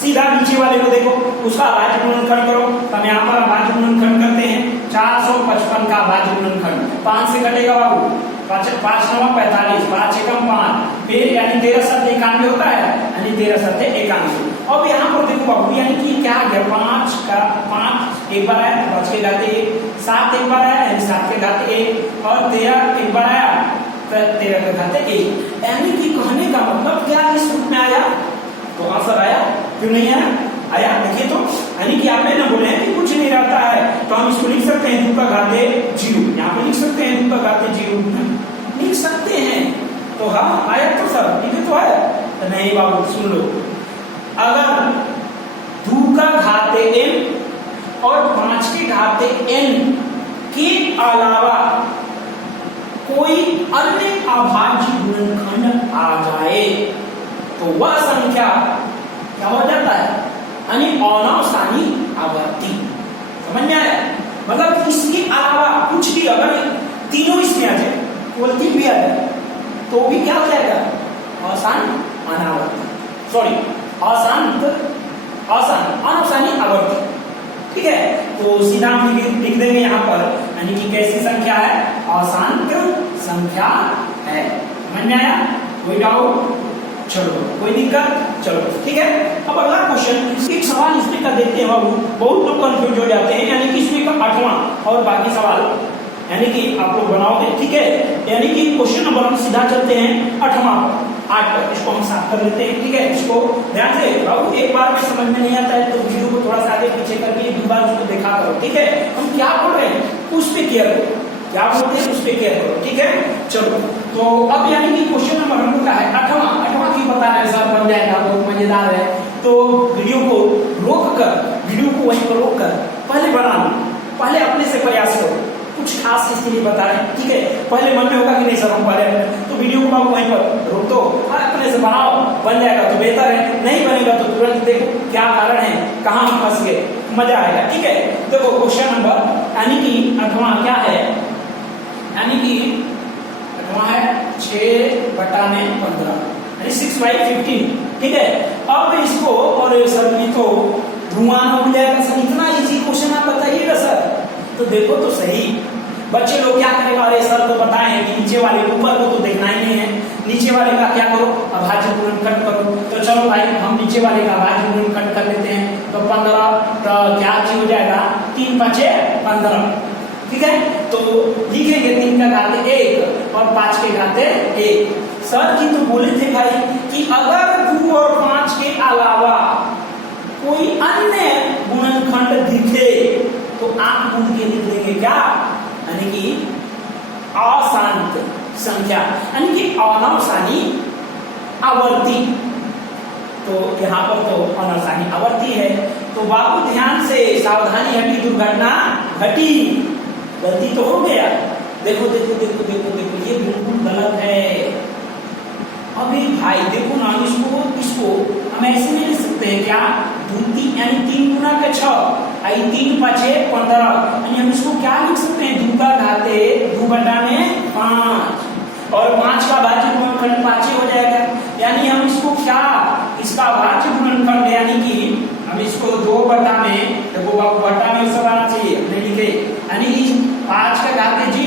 सीधा नीचे वाले को देखो, उसका अभाज्य गुणनखंड करो। हम यहाँ पर अभाज्य गुणनखंड करते हैं, 455 का अभाज्य गुणनखंड 5 से कटेगा बाबू, 5 9 45, 5 एकम 5, फिर यानी 13 7 91 होता है, यानी 13 7 91। अब यहाँ पर देखो बाबू यानी कि क्या आ गया, 5 का 5 एक बार आया, 5 के घाते 7 एक बार आया, यानी 7 के घाते 1, और 13 एक बार आया, 13 के घाते 1, यानी कि कहने का मतलब क्या इस रूप में आया, तो आंसर आया, क्यों नहीं आया, आया, देखिए तो, यानी कि आपने ना बोले कि कुछ नहीं रहता है, तो हम इसको लिख सकते हैं 2 का घाते 0, यहाँ पे लिख सकते हैं 2 का घाते 0, लिख सकते हैं, तो हाँ आया तो सर, ठीक है, तो आया, तो नहीं बाबू सुन लो, अगर 2 का घाते n और 5 के घाते n के अलावा कोई अन्य अभाज्य गुणनखंड आ जाए तो वह संख्या क्या हो जाता है, यानी अनावसानी आवर्ती। समझ में आया, मतलब इसके अलावा कुछ भी अगर तीनों इसमें आ जाए, केवल 3 भी आ जाए तो भी क्या हो जाएगा, आसान अनावर्ती, सॉरी अनावसानी आवर्ती, ठीक है। तो सीधा हम लिख देंगे यहाँ पर, यानी कि कैसी संख्या है, अशांत संख्या है। समझ में आया, कोई डाउट, चलो कोई दिक्कत, चलो ठीक है। अब अगला क्वेश्चन, एक सवाल इसमें कर देते हैं बाबू, बहुत लोग कंफ्यूज हो जाते हैं, यानी कि इसमें का 8वां और बाकी सवाल यानी कि आप लोग बनाओगे, ठीक है। यानी कि क्वेश्चन नंबर हम सीधा चलते हैं 8वां पर, 8 पर इसको हम साफ कर लेते हैं, ठीक है। इसको ध्यान से बाबू, एक बार में समझ में नहीं आता है तो वीडियो को थोड़ा सा आगे पीछे करके एक बार उसको देखा करो, ठीक है। हम क्या बोल रहे हैं उस पे केयर करो, क्या बोलते हैं उस पे केयर करो, ठीक है। चलो तो अब यानी कि क्वेश्चन नंबर हम लोग का है 8वां की बता रहे हैं सर, बन जाएगा, बहुत मजेदार है। तो वीडियो को रोक कर, वीडियो को वहीं पर रोक कर पहले बना लो, पहले अपने से प्रयास करो, कुछ खास इसके लिए बता रहे हैं, ठीक है। पहले मन में होगा कि नहीं सर हम पहले, तो वीडियो को आप वहीं पर रोक दो और अपने से बनाओ, बन जाएगा तो बेहतर है, नहीं बनेगा तो तुरंत देखो क्या कारण है, कहाँ हम फंस गए, मजा आएगा, ठीक है। देखो क्वेश्चन नंबर यानी कि 8वां क्या है, यानी कि 8वां है 6/15 यानी 6/15, ठीक है। अब इसको, और सर ये तो धुआं उड़ जाएगा सर, इतना इजी क्वेश्चन आप बताइएगा सर, तो देखो तो सही बच्चे लोग क्या करेगा, अरे सर तो बताए हैं कि नीचे वाले ऊपर को तो देखना ही नहीं है, नीचे वाले का क्या करो, अभाज्य गुणनखंड करो। तो चलो भाई हम नीचे वाले का अभाज्य गुणनखंड कर लेते हैं। तो 15 तो क्या चीज हो जाएगा, 3 × 5 = 15, ठीक है। तो लिखेंगे 3 का घात 1 और 5 के घात 1। सर जी तो बोले थे भाई कि अगर 2 और 5 के अलावा कोई अन्य गुणनखंड दिखे तो आप गुण के लिख देंगे क्या, यानी कि अशांत संख्या, यानी कि अनावसानी आवर्ती। तो यहाँ पर तो अनावसानी आवर्ती है, तो बाबू ध्यान से, सावधानी हटी दुर्घटना घटी, गलती तो हो गया। देखो देखो देखो देखो देखो, ये बिल्कुल गलत है। अभी भाई देखो ना, इसको हम ऐसे नहीं लिख सकते हैं क्या, 2 यानी 3 गुना के 6, 3 × 5 = 15, यानी हम इसको क्या लिख सकते हैं, 2 का घात 2/5 और 5 का भाज्य गुणनखंड 5 हो जाएगा। यानी हम इसको क्या, इसका भाज्य गुणनखंड यानी कि हम इसको 2/, देखो बाबू बटा में सब आना चाहिए, हमने लिखे, यानी 5 का घात 1,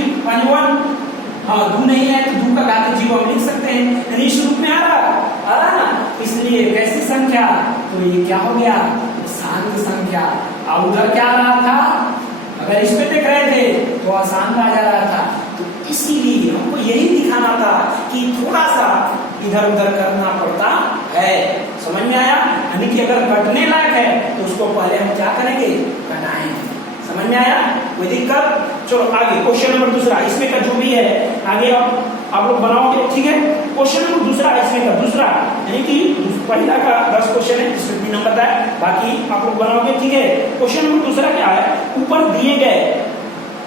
हाँ 2 नहीं है तो 2 का घात 0 हम लिख सकते हैं, यानी इस रूप में आ रहा ना। इसलिए कैसी संख्या, तो ये क्या हो गया, शांत संख्या। अब उधर क्या आ रहा था, अगर इस पे देख रहे थे तो अशांत आ जा रहा था, तो इसीलिए हमको यही दिखाना था कि थोड़ा सा इधर उधर करना पड़ता है, समझ में आया। यानी कि अगर घटने लायक है तो उसको पहले हम क्या करेंगे, घटाएंगे, समझ में आया, कोई दिक्कत। चलो आगे क्वेश्चन नंबर दूसरा, इसमें का जो भी है आगे आप लोग बनाओगे, ठीक है। क्वेश्चन नंबर दूसरा, इसमें का दूसरा, यानी कि पहला का 10 क्वेश्चन है, इसमें 3 नंबर है, बाकी आप लोग बनाओगे, ठीक है। क्वेश्चन नंबर दूसरा क्या है, ऊपर दिए गए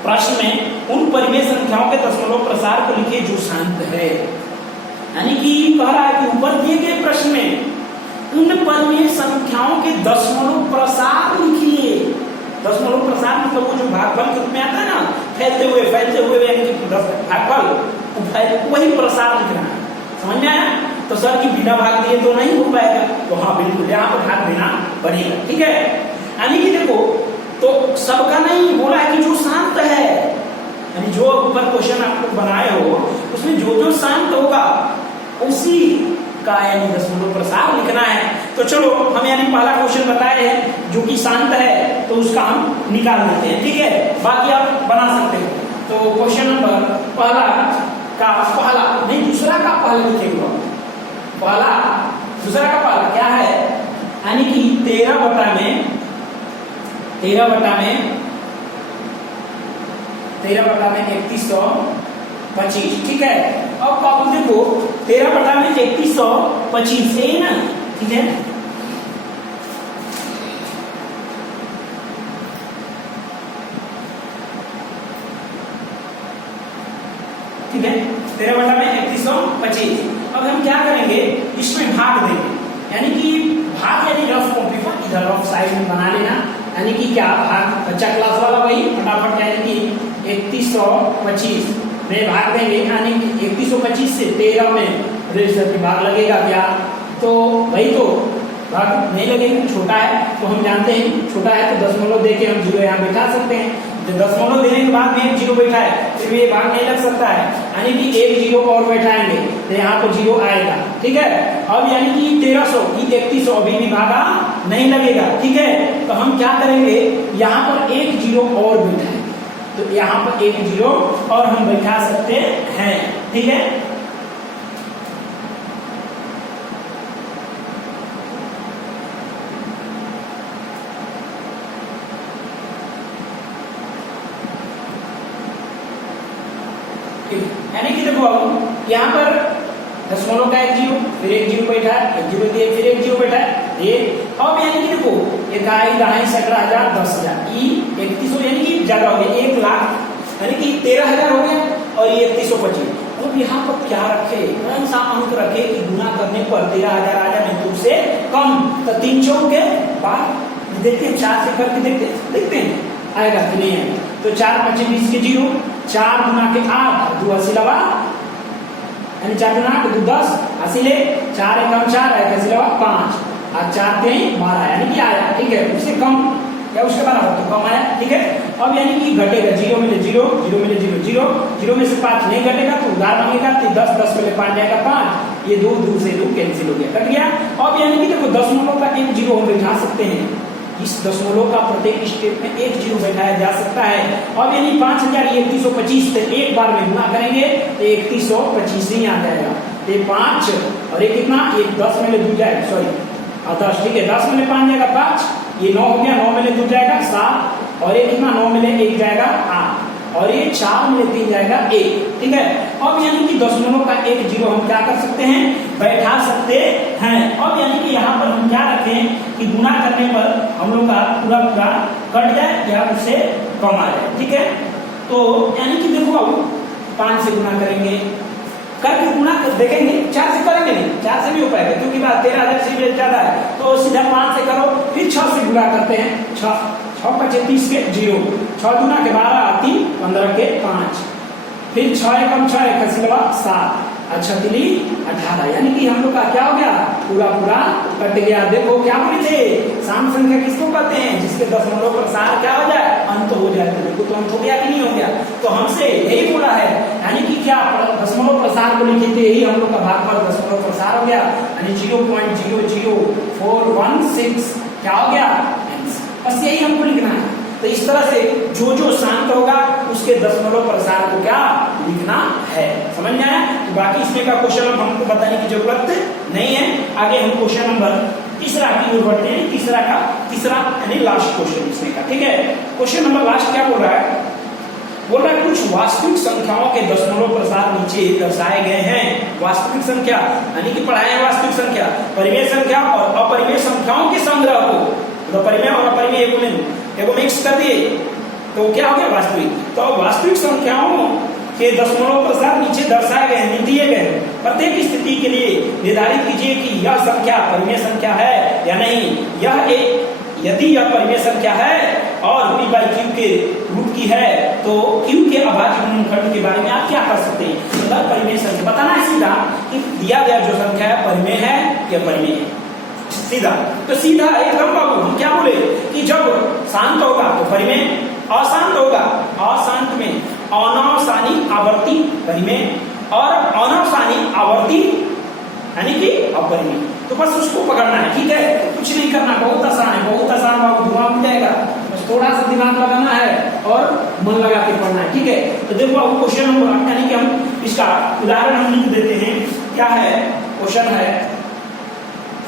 प्रश्न में उन परिमेय संख्याओं के दशमलव प्रसार को लिखिए जो शांत है। यानी कि कह रहा है कि ऊपर दिए गए प्रश्न में उन परिमेय संख्याओं के दशमलव प्रसार लिखिए। दशमलव प्रसार मतलब वो जो भागफल के रूप में आता है ना, फैलते हुए यानी कि भागफल, वही प्रसार लिखना है, समझ में आया। तो सर की बिना भाग दिए तो नहीं हो पाएगा, तो हाँ बिल्कुल यहाँ पर भाग देना पड़ेगा, ठीक है। यानी कि देखो, तो सबका नहीं बोला है कि जो शांत है, यानी जो ऊपर क्वेश्चन आप लोग बनाए हो उसमें जो जो शांत होगा उसी का यानी दशमलव प्रसार लिखना है। तो चलो हम यानी पहला क्वेश्चन बताए हैं जो कि शांत है, तो उसका हम निकाल लेते हैं, ठीक है। बाकी आप बना सकते हो। तो क्वेश्चन नंबर पहला नहीं, दूसरा का पहला लिखेंगे, पहला दूसरा का पहला क्या है, यानी कि 13/में 3125, ठीक है। अब बाबू देखो 13/में 3125 है ना, ठीक है। ठीक है, 13/में 3125। अब हम क्या करेंगे, इसमें भाग देंगे, यानी कि भाग यानी रफ कॉपी पर इधर रफ साइड में बना लेना, यानी कि क्या भाग, बच्चा क्लास वाला वही फटाफट, यानी कि 3125 में भाग देंगे, यानी कि 3125 से 13 में रजिस्टर भाग लगेगा क्या, तो वही तो भाग नहीं लगेगा, छोटा है तो हम जानते हैं छोटा है तो दशमलव देके हम 0 यहाँ बैठा सकते हैं। जब दशमलव देने के बाद में 1 0 बैठा है फिर ये भाग नहीं लग सकता है, यानी कि 1 0 और बैठाएंगे तो यहाँ पर 0 आएगा, ठीक है। अब यानी कि 1300 की 3100 अभी भी भागा नहीं लगेगा, ठीक है। तो हम क्या करेंगे, यहाँ पर 1 0 और बैठाएंगे, तो यहाँ पर एक जीरो और हम बैठा सकते हैं, ठीक है। यानी कि देखो अब यहाँ पर दशमलव का एक जीरो, फिर एक जीरो बैठा है, एक जीरो दिए, फिर एक जीरो बैठा है, ये अब यानी कि देखो इकाई दहाई सैकड़ा हजार 10,000 ई 3100 यानी कि ज्यादा हो गया 1 लाख यानी कि 13,000 हो गया और ये 3125। अब यहाँ पर क्या रखे, कौन सा अंक रखे कि गुना करने पर 13,000 आ जाए नहीं तो उससे कम, तो 3 चौक के बाद देखते हैं 4 से करके देखते हैं आएगा कि नहीं है। तो 4 5 20 के जीरो, 4 गुना के 8 2 80 लगा यानी 4 गुना 8 2 10 80 ले, 4 एकम 4 1 80 लगा 5 और 4 3 12 यानी कि आया, ठीक है। उससे कम या उसके बराबर तो कम आया, ठीक है। अब यानी कि घटेगा, जीरो में ले जीरो, जीरो में ले जीरो, जीरो जीरो में से 5 नहीं घटेगा तो उधार मांगेगा, तो 10 10 में ले 5 जाएगा 5, ये 2 2 से 2 कैंसिल हो गया, कट गया। अब यानी कि देखो दशमलव का एक जीरो हम बैठा सकते हैं, इस दशमलव का प्रत्येक स्टेप में एक जीरो बैठाया जा सकता है। अब यानी 5000 3125 से एक बार में गुना करेंगे तो 3125 ही आ जाएगा, ये 5 और ये कितना, ये 10 में ले दूर जाएगा, सॉरी 10, ठीक है। 10 में ले 5 जाएगा 5, ये 9 हो गया, 9 में ले दूर जाएगा 7 और ये कितना 9 में ले 1 जाएगा 8 और ये 4 में ले 3 जाएगा 1, ठीक है। अब यानी कि दशमलव का एक जीरो हम क्या कर सकते हैं, बैठा सकते हैं। अब यानी कि यहाँ पर हम क्या रखें कि गुना करने पर हम लोग का पूरा पूरा कट जाए या उससे कम आ जाए, ठीक है। तो यानी कि देखो अब 5 से गुना करेंगे, करके गुना देखेंगे, 4 से करेंगे नहीं, 4 से भी हो पाएगा क्योंकि बात 13,000 से ज्यादा है, तो सीधा 5 से करो, फिर 6 से गुना करते हैं, 6 6 5 30 के जीरो, 6 गुना के 12 3 15 के 5, फिर 6 एकम 6 1 80 लगा 7 अच्छा 3 18 यानी कि हम लोग का क्या हो गया, पूरा पूरा कट गया। देखो क्या बोले थे, सम संख्या किसको कहते हैं, जिसके दशमलव प्रसार क्या हो जाए, अंत हो जाए। तो देखो तो अंत हो गया कि नहीं हो गया, तो हमसे यही बोला है, यानी कि क्या दशमलव प्रसार को लिखे थे, यही हम लोग का भागफल दशमलव प्रसार हो गया, यानी 0.00416 क्या हो गया, बस यही हमको लिखना है। तो इस तरह से जो जो शांत होगा उसके दशमलव प्रसार को क्या लिखना है, समझ में आया। तो बाकी इसमें का क्वेश्चन हमको बताने की जरूरत नहीं है। आगे हम क्वेश्चन नंबर तीसरा की ओर बढ़ते हैं, तीसरा यानी लास्ट क्वेश्चन इसमें का, ठीक है। क्वेश्चन नंबर लास्ट क्या बोल रहा है, बोल रहा है कुछ वास्तविक संख्याओं के दशमलव प्रसार नीचे दर्शाए गए हैं। वास्तविक संख्या यानी कि पढ़ाए वास्तविक संख्या, परिमेय संख्या और अपरिमेय संख्याओं के संग्रह को, तो परिमेय और अपरिमेय एगो मिक्स कर दिए तो क्या हो गया वास्तविक। तो वास्तविक संख्याओं के दशमलव प्रसार नीचे दर्शाए गए हैं, दिए गए। प्रत्येक स्थिति के लिए निर्धारित कीजिए कि यह संख्या परिमेय संख्या है या नहीं। यदि यह परिमेय संख्या है और p by q के रूट की है तो q के अभाज्य गुणनखंड के बारे में आप क्या कर सकते हैं, मतलब परिमेय संख्या बताना है सीधा कि दिया गया जो संख्या है परिमेय है या परिमेय है, सीधा। तो सीधा एकदम बाबू हम क्या बोले कि जब शांत होगा तो परिमेय, अशांत होगा अशांत में, अनवसानी आवर्ती परिमेय और अनवसानी आवर्ती यानी कि अपरिमेय। तो बस उसको पकड़ना है, ठीक है, कुछ नहीं करना, बहुत आसान है, बहुत आसान बाबू, धुआं मिल जाएगा, बस थोड़ा सा दिमाग लगाना है और मन लगा के पढ़ना है, ठीक है। तो देखो अब क्वेश्चन नंबर यानी कि हम इसका उदाहरण हम लिख देते हैं, क्या है क्वेश्चन है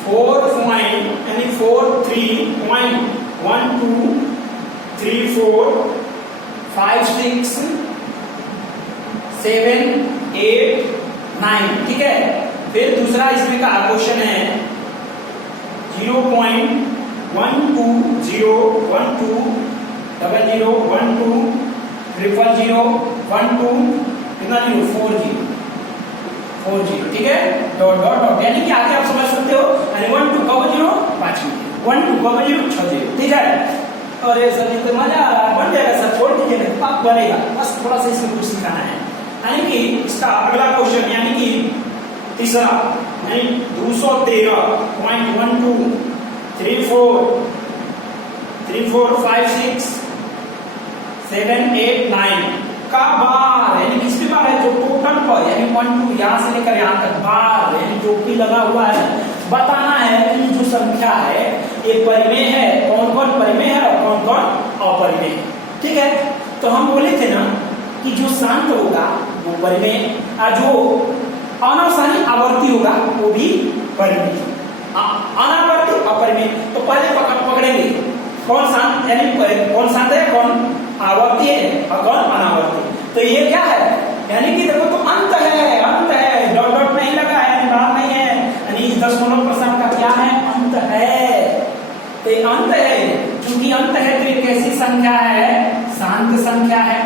4.123456789, ठीक है। फिर दूसरा इसमें का क्वेश्चन है 0.1200120012 कितना 40, ठीक है, डॉट डॉट डॉट, यानी कि आगे आप समझ सकते हो, यानी 1 2 कब 0 5 में 1 2 कब 0 6 0, ठीक है। और ये सर तो मजा बन जाएगा सर, छोड़ दीजिए ना, पाप बनेगा, बस थोड़ा सा इसमें कुछ सिखाना है। यानी कि इसका अगला क्वेश्चन यानी कि तीसरा यानी 213.12345678 का बार यानी किसके बार है, जो टोटल पर यानी 1 2 यहाँ से लेकर यहाँ तक बार यानी जो भी लगा हुआ है, बताना है कि जो संख्या है ये परिमेय है, कौन कौन परिमेय है और कौन कौन अपरिमेय, ठीक है। तो हम बोले थे ना कि जो शांत होगा वो परिमेय, जो अनावसानी आवर्ती होगा वो भी परिमेय, अनावर्ती अपरिमेय। तो पहले पकड़ेंगे कौन शांत, यानी कौन शांत है, कौन आवर्ती है और कौन अनावर्ती। तो ये क्या है, यानी कि देखो तो अंत है, अंत है, डॉट डॉट नहीं लगा है, बाहर नहीं है, यानी 10% का क्या है, अंत है। तो ये अंत है, क्योंकि अंत है तो ये कैसी संख्या है, शांत संख्या है।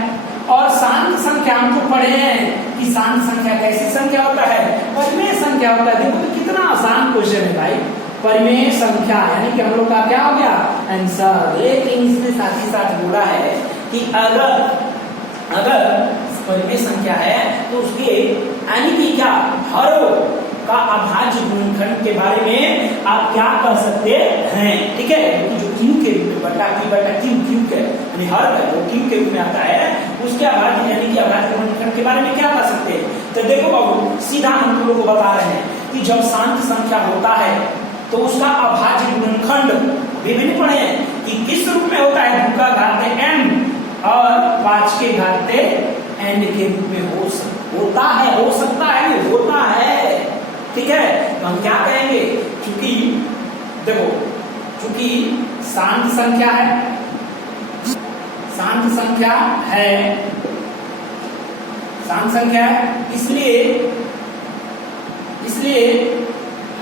और शांत संख्या हमको पढ़े हैं कि शांत संख्या कैसी संख्या होता है, परिमेय संख्या होता है। देखो तो कितना आसान क्वेश्चन है भाई, परिमेय संख्या यानी कि हम लोग का क्या हो गया आंसर। लेकिन इसने साथ ही साथ बोला है कि अगर परिमेय संख्या है तो उसके यानी कि क्या हर का अभाज्य गुणनखंड के बारे में आप क्या कर सकते हैं, ठीक है। जो क्यू के रूप में बटा क्यू के यानी हर जो क्यू के रूप में आता है उसके अभाज्य यानी कि अभाज्य गुणनखंड के बारे में क्या कर सकते हैं। तो देखो बाबू सीधा हम लोगों को बता रहे हैं कि जब शांत संख्या होता है तो उसका अभाज्य गुणनखंड विभिन्न पढ़े हैं कि किस रूप में होता है, 2 का घात n और 5 के घात n के रूप में होता है, हो सकता है, होता है, ठीक है। तो हम क्या कहेंगे, चूंकि देखो चूंकि शांत संख्या है, शांत संख्या है, शांत संख्या है, इसलिए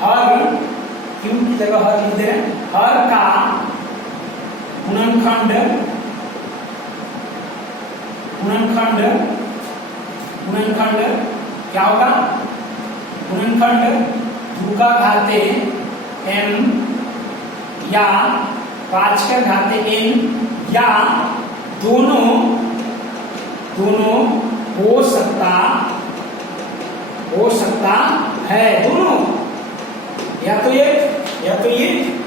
हर क्यों की जगह हर लिख दे रहे हैं, हर का गुणनखंड क्या होगा, गुणनखंड 2 का घात m या 5 का घात n या दोनों हो सकता है, दोनों या तो ये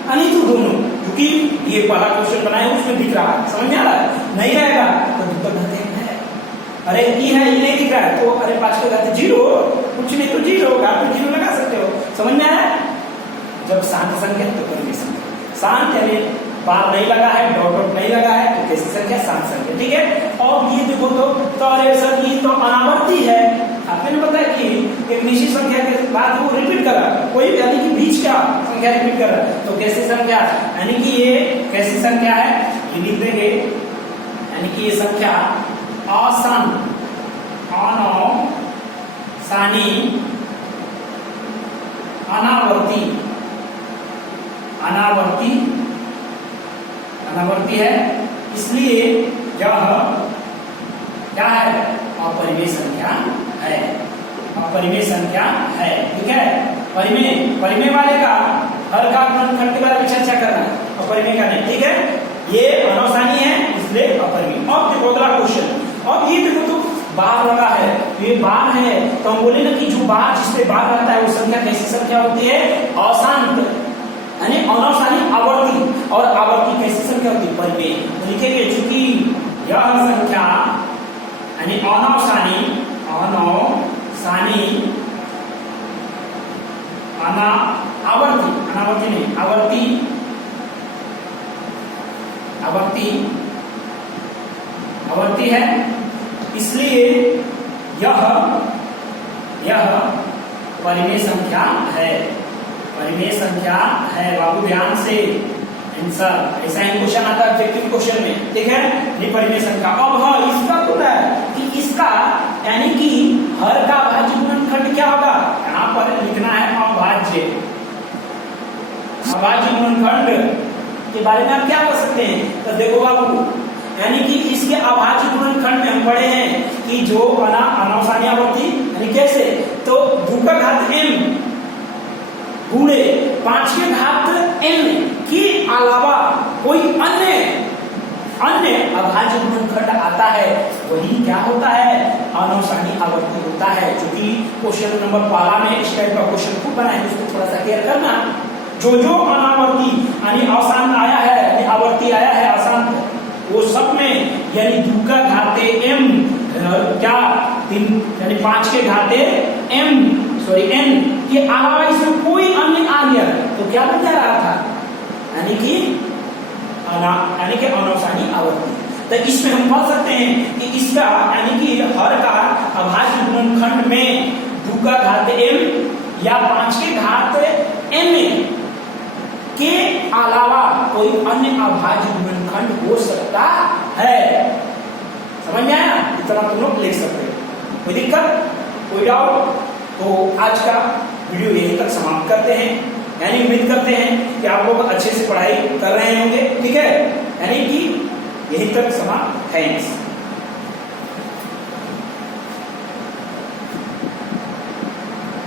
यानी तो दोनों, क्योंकि ये पहला क्वेश्चन बनाया उसमें दिख रहा है, समझ में आ रहा है, नहीं रहेगा तो घाते है, अरे ई है ये नहीं दिख रहा है तो अरे 5 का घात 0, कुछ नहीं तो 0 घात में 0 लगा सकते हो, समझ में आया। जब शांत संख्या तो परिमेय संख्या, शांत यानी बार नहीं लगा है, डॉट डॉट नहीं लगा है तो कैसी संख्या, शांत संख्या, ठीक है। और ये देखो तो अरे सर ये तो अनावर्ती है, आपने बताया कि एक निश्चित संख्या के बाद वो रिपीट कर रहा है, कोई यानी कि बीच का संख्या रिपीट कर रहा है, तो कैसी संख्या, यानी कि ये कैसी संख्या है, ये लिख देंगे, यानी कि ये संख्या अशांत, अनावसानी, अनावर्ती है, इसलिए यह क्या है, अपरिमेय संख्या है, अपरिमेय संख्या है, ठीक है। परिमेय वाले का हर का गुणनखंड के बारे में चर्चा करना है, अपरिमेय का नहीं, ठीक है। ये अनावसानी है इसलिए अपरिमेय। अब देखो अगला क्वेश्चन, अब ये देखो तो बार लगा है, ये बार है तो हम बोले ना कि जो बार जिसपे बार रहता है वो संख्या कैसी संख्या होती है, अशांत यानी अनावसानी आवर्ती, और आवर्ती कैसी संख्या होती है, परिमेय। लिखेंगे चूंकि यह संख्या यानी अनावसानी आवर्ती है, इसलिए यह परिमेय संख्या है, परिमेय संख्या है। बाबू ध्यान से आंसर, ऐसा ही क्वेश्चन आता है ऑब्जेक्टिव क्वेश्चन में, ठीक है। ये परिमेय संख्या। अब हाँ इसका तो है कि इसका यानी कि हर का अभाज्य गुणनखंड क्या होगा, यहाँ पर लिखना है अभाज्य गुणनखंड के बारे में आप क्या कर सकते हैं। तो देखो बाबू यानी कि इसके अभाज्य गुणनखंड में हम पढ़े हैं कि जो अनावसानी आवर्ती यानी कैसे, तो 2 का घात m गुणे 5 के घात n के अलावा कोई अन्य अभाज्य गुणनखंड आता है, वही क्या होता है, अनावसानी आवर्ती होता है। क्योंकि क्वेश्चन नंबर 12 में इस टाइप का क्वेश्चन खूब बना है, उसको थोड़ा सा क्लियर करना। जो अनावर्ती यानी अशांत आया है, यानी आवर्ती आया है अशांत, वो सब में यानी 2 का घात m क्या 3 यानी 5 के घात n के अलावा इसमें कोई अन्य आ गया तो क्या बन जा रहा था, यानी कि अनावसानी आवर्ती। तो इसमें हम पढ़ सकते हैं कि इसका यानी कि हर का अभाज्य गुणनखंड में 2 का घात m या 5 के घात m के अलावा कोई अन्य अभाज्य गुणनखंड हो सकता है। समझ में आया? इतना तुम लोग लिख सकते हो। कोई दिक्कत, कोई डाउट? तो आज का वीडियो यहीं तक समाप्त करते हैं। यानी उम्मीद करते हैं कि आप लोग अच्छे से पढ़ाई कर रहे होंगे। ठीक है, यानी कि यहीं तक समाप्त। थैंक्स।